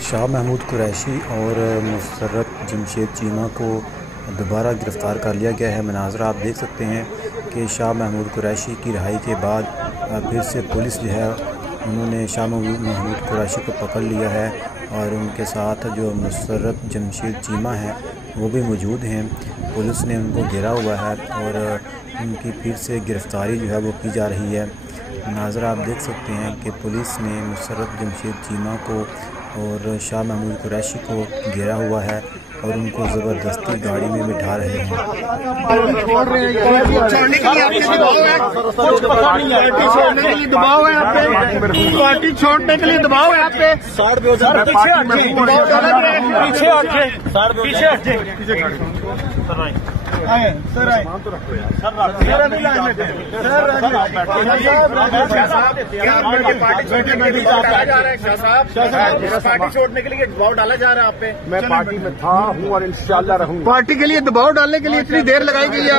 शाह महमूद कुरैशी और मुसर्रत जमशेद चीमा को दोबारा गिरफ़्तार कर लिया गया है। मनाज़रा आप देख सकते हैं कि शाह महमूद कुरैशी की रिहाई के बाद फिर से पुलिस जो है उन्होंने शाह महमूद कुरैशी को पकड़ लिया है और उनके साथ जो मुसर्रत जमशेद चीमा है वो भी मौजूद हैं। पुलिस ने उनको घेरा हुआ है और उनकी फिर से गिरफ़्तारी जो है वो की जा रही है। मनाज़रा आप देख सकते हैं कि पुलिस ने मुसर्रत जमशेद चीमा को और शाह महमूद कुरैशी को घेरा हुआ है और उनको ज़बरदस्ती गाड़ी में बिठा रहे हैं। पार्टी छोड़ने के लिए दबाव है आप पे। पार्टी छोड़ने के लिए दबाव डाला जा रहा है आप पे। मैं पार्टी में था हूँ और इंशाल्लाह रहूँगा। पार्टी के लिए दबाव डालने के लिए इतनी देर लगाई गई है।